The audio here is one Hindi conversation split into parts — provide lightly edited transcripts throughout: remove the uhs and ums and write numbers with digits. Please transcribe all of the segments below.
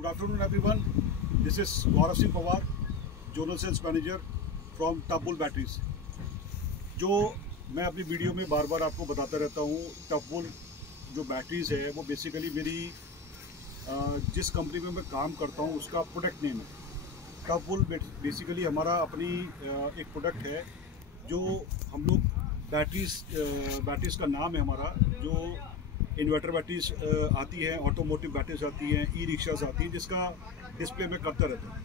Good afternoon, everyone. This is Gaurav Singh Pawar, Zonal Sales Manager from Tough Bull Batteries. जो मैं अपनी वीडियो में बार बार आपको बताता रहता हूँ, टफ बुल जो बैटरीज है वो बेसिकली मेरी जिस कंपनी में मैं काम करता हूँ उसका प्रोडक्ट नेम है। टफ बुल बेसिकली हमारा अपनी एक प्रोडक्ट है जो हम लोग बैटरीज का नाम है हमारा, जो इन्वर्टर बैटरीज आती है, ऑटोमोटिव बैटरीज आती हैं, ई रिक्शाज आती हैं, जिसका डिस्प्ले मैं करता रहता हूँ।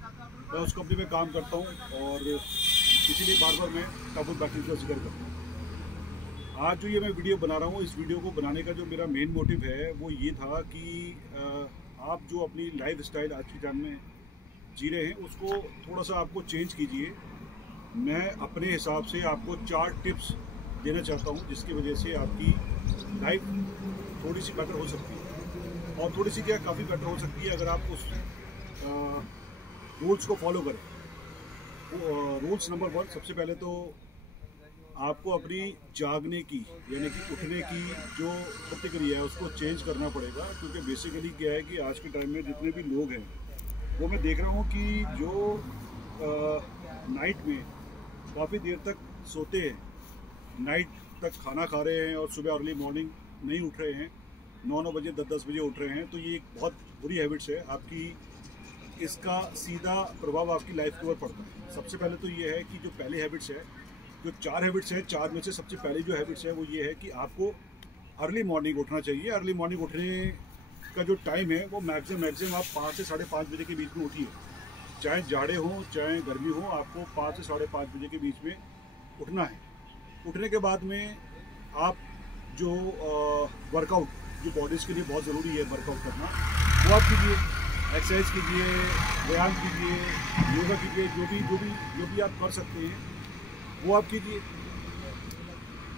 मैं उस कंपनी में काम करता हूँ और इसीलिए बार बार मैं टफ बुल बैटरीज का जिक्र करता हूँ। आज जो ये मैं वीडियो बना रहा हूँ, इस वीडियो को बनाने का जो मेरा मेन मोटिव है वो ये था कि आप जो अपनी लाइफ स्टाइल आज के टाइम में जी रहे हैं उसको थोड़ा सा आपको चेंज कीजिए। मैं अपने हिसाब से आपको 4 टिप्स देना चाहता हूँ जिसकी वजह से आपकी लाइफ थोड़ी सी बेटर हो सकती है, और थोड़ी सी क्या काफ़ी बेटर हो सकती है अगर आप उस रूल्स को फॉलो करें। रूल्स नंबर 1, सबसे पहले तो आपको अपनी जागने की यानी कि उठने की जो प्रतिक्रिया है उसको चेंज करना पड़ेगा, क्योंकि बेसिकली क्या है कि आज के टाइम में जितने भी लोग हैं वो मैं देख रहा हूँ कि जो नाइट में काफ़ी देर तक सोते हैं, नाइट तक खाना खा रहे हैं और सुबह अर्ली मॉर्निंग नहीं उठ रहे हैं, 9 बजे 10 बजे उठ रहे हैं, तो ये एक बहुत बुरी हैबिट्स है आपकी। इसका सीधा प्रभाव आपकी लाइफ के ऊपर पड़ता है। सबसे पहले तो ये है कि जो पहली हैबिट्स है, जो 4 हैबिट्स हैं, 4 में से सबसे पहली जो हैबिट्स है वो ये है कि आपको अर्ली मॉर्निंग उठना चाहिए। अर्ली मॉर्निंग उठने का जो टाइम है वो मैक्सिमम आप 5 से 5:30 बजे के बीच में उठिए। चाहे जाड़े हो चाहे गर्मी हो, आपको 5 से 5:30 बजे के बीच में उठना है। उठने के बाद में आप जो वर्कआउट, जो बॉडीज़ के लिए बहुत ज़रूरी है वर्कआउट करना, वो आप कीजिए। एक्सरसाइज कीजिए, व्यायाम कीजिए, योगा कीजिए, जो भी आप कर सकते हैं वो आप कीजिए।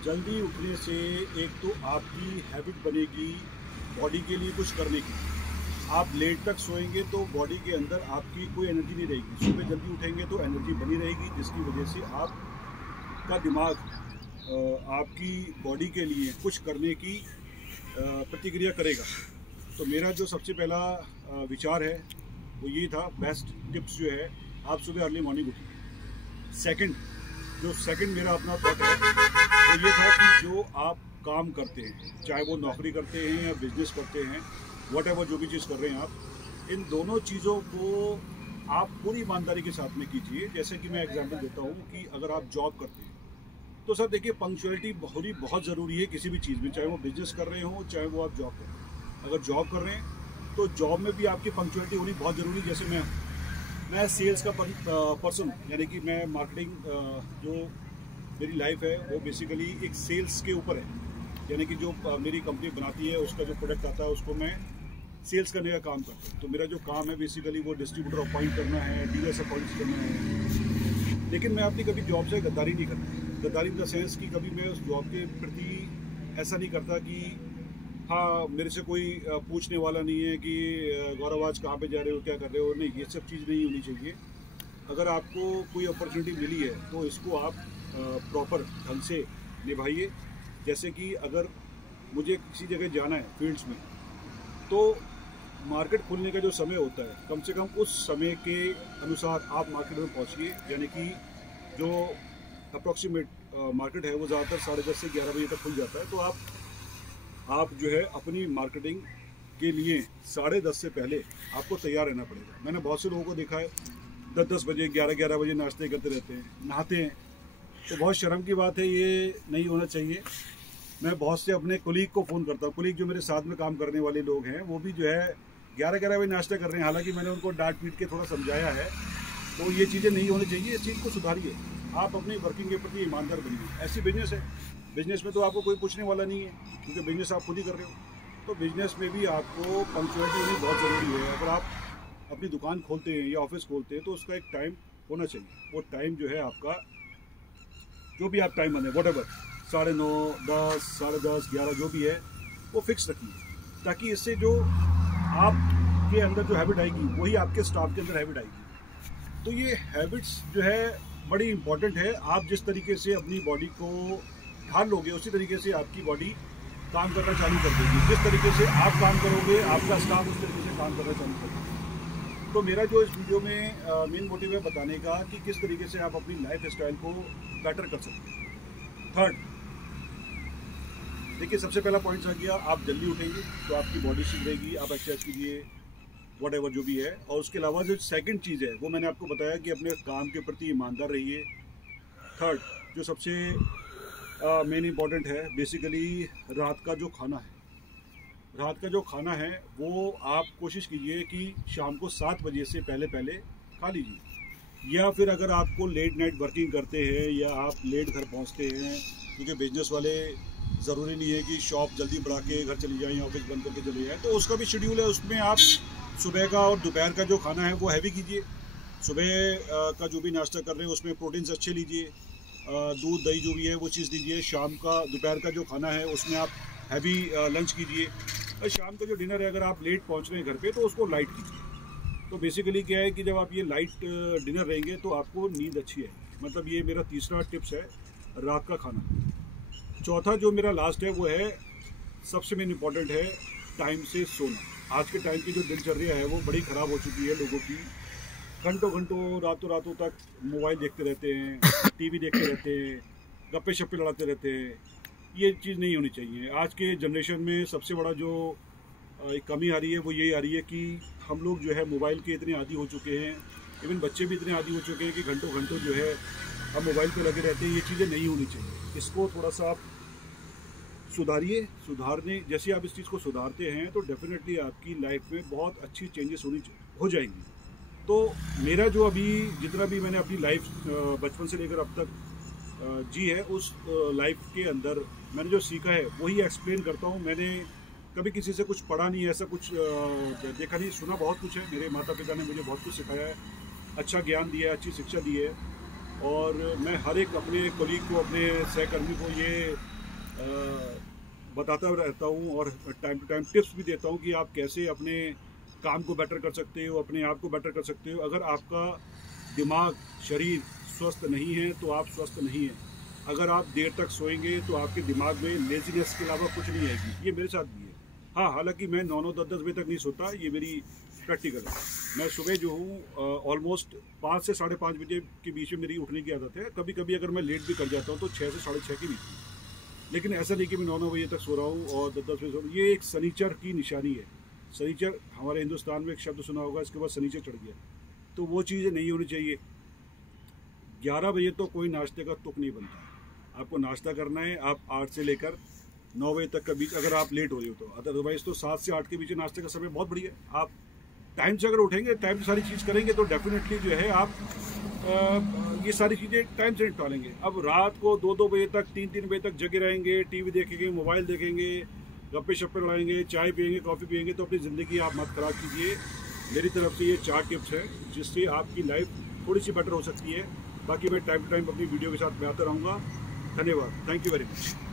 जल्दी उठने से एक तो आपकी हैबिट बनेगी बॉडी के लिए कुछ करने की। आप लेट तक सोएंगे तो बॉडी के अंदर आपकी कोई एनर्जी नहीं रहेगी। सुबह जल्दी उठेंगे तो एनर्जी बनी रहेगी, जिसकी वजह से आपका दिमाग आपकी बॉडी के लिए कुछ करने की प्रतिक्रिया करेगा। तो मेरा जो सबसे पहला विचार है वो ये था, बेस्ट टिप्स जो है, आप सुबह अर्ली मॉर्निंग उठिए। सेकंड मेरा अपना थॉट है वो ये था कि जो आप काम करते हैं, चाहे वो नौकरी करते हैं या बिजनेस करते हैं, व्हाटएवर जो भी चीज़ कर रहे हैं आप, इन दोनों चीज़ों को आप पूरी ईमानदारी के साथ में कीजिए। जैसे कि मैं एग्जांपल देता हूँ कि अगर आप जॉब करते हैं तो सर देखिए, पंक्चुअलिटी बहुत ज़रूरी है किसी भी चीज़ में, चाहे वो बिजनेस कर रहे हो चाहे वो आप जॉब कर रहे हैं। अगर जॉब कर रहे हैं तो जॉब में भी आपकी पंक्चुअलिटी होनी बहुत ज़रूरी है। जैसे मैं सेल्स का पर्सन, यानी कि मैं मार्केटिंग, जो मेरी लाइफ है वो बेसिकली एक सेल्स के ऊपर है। यानी कि जो मेरी कंपनी बनाती है उसका जो प्रोडक्ट आता है उसको मैं सेल्स करने का काम करता हूँ। तो मेरा जो काम है बेसिकली वो डिस्ट्रीब्यूटर अपॉइंट करना है, डीलर्स अपॉइंट करना है। लेकिन मैं अपनी कभी जॉब से गद्दारी नहीं करता। गद्दारी इन द सेंस कि कभी मैं उस जॉब के प्रति ऐसा नहीं करता कि हाँ मेरे से कोई पूछने वाला नहीं है कि गौरव आज कहाँ पे जा रहे हो, क्या कर रहे हो। नहीं, ये सब चीज़ नहीं होनी चाहिए। अगर आपको कोई अपॉर्चुनिटी मिली है तो इसको आप प्रॉपर ढंग से निभाइए। जैसे कि अगर मुझे किसी जगह जाना है फील्ड्स में, तो मार्केट खुलने का जो समय होता है, कम से कम उस समय के अनुसार आप मार्केट में पहुँचिए। यानी कि जो अप्रॉक्सीमेट मार्केट है वो ज़्यादातर 10:30 से 11 बजे तक खुल जाता है। तो आप जो है अपनी मार्केटिंग के लिए 10:30 से पहले आपको तैयार रहना पड़ेगा। मैंने बहुत से लोगों को देखा है 10 बजे 11 बजे नाश्ते करते रहते हैं, नहाते हैं। तो बहुत शर्म की बात है, ये नहीं होना चाहिए। मैं बहुत से अपने कोलीग को फ़ोन करता हूँ, कोलीग जो मेरे साथ में काम करने वाले लोग हैं, वो भी जो है 11 बजे नाश्ता कर रहे हैं। हालांकि मैंने उनको डांट पीट के थोड़ा समझाया है। तो ये चीज़ें नहीं होनी चाहिए, इस चीज़ को सुधारिए। आप अपनी वर्किंग के प्रति ईमानदार बनिए। ऐसी बिजनेस है, बिजनेस में तो आपको कोई पूछने वाला नहीं है, क्योंकि बिजनेस आप खुद ही कर रहे हो। तो बिजनेस में भी आपको पंक्चुअलिटी होनी बहुत ज़रूरी है। अगर आप अपनी दुकान खोलते हैं या ऑफिस खोलते हैं तो उसका एक टाइम होना चाहिए। वो टाइम जो है आपका, जो भी आप टाइम बने, व्हाटएवर, 9:30, 10, 10:30, 11 जो भी है वो फिक्स रखिए, ताकि इससे जो आपके अंदर जो हैबिट आएगी वही आपके स्टाफ के अंदर हैबिट आएगी। तो ये हैबिट्स जो है बड़ी इंपॉर्टेंट है। आप जिस तरीके से अपनी बॉडी को ढाल लोगे उसी तरीके से आपकी बॉडी काम करना चालू कर देगी। जिस तरीके से आप काम करोगे आपका स्टाफ उस तरीके से काम करना चालू कर देगा। तो मेरा जो इस वीडियो में मेन मोटिव है बताने का कि किस तरीके से आप अपनी लाइफ स्टाइल को बेटर कर सकते हैं। थर्ड, देखिए सबसे पहला पॉइंट आ गया, आप जल्दी उठेंगे तो आपकी बॉडी सुधरेगी, आप एक्सरसाइज कीजिए, वॉट जो भी है। और उसके अलावा जो सेकंड चीज़ है वो मैंने आपको बताया कि अपने काम के प्रति ईमानदार रहिए। थर्ड, जो सबसे मेन इम्पॉर्टेंट है, बेसिकली रात का जो खाना है, रात का जो खाना है वो आप कोशिश कीजिए कि शाम को 7 बजे से पहले पहले खा लीजिए। या फिर अगर आपको लेट नाइट वर्किंग करते हैं या आप लेट घर पहुंचते हैं, क्योंकि बिजनेस वाले ज़रूरी नहीं है कि शॉप जल्दी बढ़ा के घर चली जाएं या ऑफिस बंद करके चले जाएं, तो उसका भी शेड्यूल है। उसमें आप सुबह का और दोपहर का जो खाना है वो हैवी कीजिए। सुबह का जो भी नाश्ता कर रहे हैं उसमें प्रोटीन्स अच्छे लीजिए, दूध दही जो भी है वो चीज़ दीजिए। शाम का दोपहर का जो खाना है उसमें आप हैवी लंच कीजिए। और शाम का जो डिनर है, अगर आप लेट पहुंच रहे हैं घर पे तो उसको लाइट कीजिए। तो बेसिकली क्या है कि जब आप ये लाइट डिनर रहेंगे तो आपको नींद अच्छी आएगी। मतलब ये मेरा तीसरा टिप्स है, रात का खाना। चौथा जो मेरा लास्ट है वो है, सबसे मेन इम्पॉर्टेंट है, टाइम से सोना। आज के टाइम की जो दिनचर्या है वो बड़ी ख़राब हो चुकी है लोगों की। घंटों घंटों रातों तक मोबाइल देखते रहते हैं, टीवी देखते रहते हैं, गप्पे शप्पे लड़ाते रहते हैं। ये चीज़ नहीं होनी चाहिए। आज के जनरेशन में सबसे बड़ा जो एक कमी आ रही है वो यही आ रही है कि हम लोग जो है मोबाइल के इतने आदी हो चुके हैं, इवन बच्चे भी इतने आदी हो चुके हैं कि घंटों घंटों जो है हम मोबाइल पे लगे रहते हैं। ये चीज़ें नहीं होनी चाहिए। इसको थोड़ा सा आप सुधारिए। सुधारने जैसे आप इस चीज़ को सुधारते हैं तो डेफिनेटली आपकी लाइफ में बहुत अच्छी चेंजेस हो जाएंगी। तो मेरा जो अभी जितना भी मैंने अपनी लाइफ बचपन से लेकर अब तक जी है, उस लाइफ के अंदर मैंने जो सीखा है वही एक्सप्लेन करता हूँ। मैंने कभी किसी से कुछ पढ़ा नहीं है, ऐसा कुछ देखा नहीं, सुना बहुत कुछ है। मेरे माता पिता ने मुझे बहुत कुछ सिखाया है, अच्छा ज्ञान दिया है, अच्छी शिक्षा दी है। और मैं हर एक अपने कोलीग को, अपने सहकर्मी को ये बताता रहता हूँ और टाइम टू टाइम टिप्स भी देता हूँ कि आप कैसे अपने काम को बेटर कर सकते हो, अपने आप को बेटर कर सकते हो। अगर आपका दिमाग, शरीर स्वस्थ नहीं है तो आप स्वस्थ नहीं हैं। अगर आप देर तक सोएंगे तो आपके दिमाग में लेजीनेस के अलावा कुछ नहीं आएगी। ये मेरे साथ भी है। हाँ, हालांकि मैं 9-9, 10-10 बजे तक नहीं सोता, ये मेरी प्रैक्टिकल है। मैं सुबह जो हूँ ऑलमोस्ट 5 से 5:30 बजे के बीच में मेरी उठने की आदत है। कभी कभी अगर मैं लेट भी कर जाता हूँ तो 6 से 6:30 के बीच में। लेकिन ऐसा नहीं कि मैं 9-9 बजे तक सो रहा हूँ और 10-10 बजे सो रहा हूँ। ये एक शनिचर की निशानी है। शनिचर, हमारे हिंदुस्तान में एक शब्द सुना होगा, इसके बाद शनिचर चढ़ गया, तो वो चीज़ें नहीं होनी चाहिए। 11 बजे तो कोई नाश्ते का तुक नहीं बनता। आपको नाश्ता करना है, आप 8 से लेकर 9 बजे तक का बीच अगर आप लेट हो रहे हो तो, अदरवाइज तो 7 से 8 के बीच नाश्ते का समय बहुत बढ़िया है। आप टाइम से अगर उठेंगे, टाइम से सारी चीज़ करेंगे तो डेफिनेटली जो है आप ये सारी चीज़ें टाइम से निपटालेंगे। अब रात को 2-2 बजे तक, 3-3 बजे तक जगे रहेंगे, टीवी देखेंगे, मोबाइल देखेंगे, गप्पे शप्पे लड़ाएंगे, चाय पियेंगे, कॉफ़ी पियेंगे, तो अपनी ज़िंदगी आप मत खराब कीजिए। मेरी तरफ से ये 4 टिप्स हैं जिससे आपकी लाइफ थोड़ी सी बेटर हो सकती है। बाकी मैं टाइम टू टाइम अपनी वीडियो के साथ में आता रहूँगा। धन्यवाद, थैंक यू वेरी मच।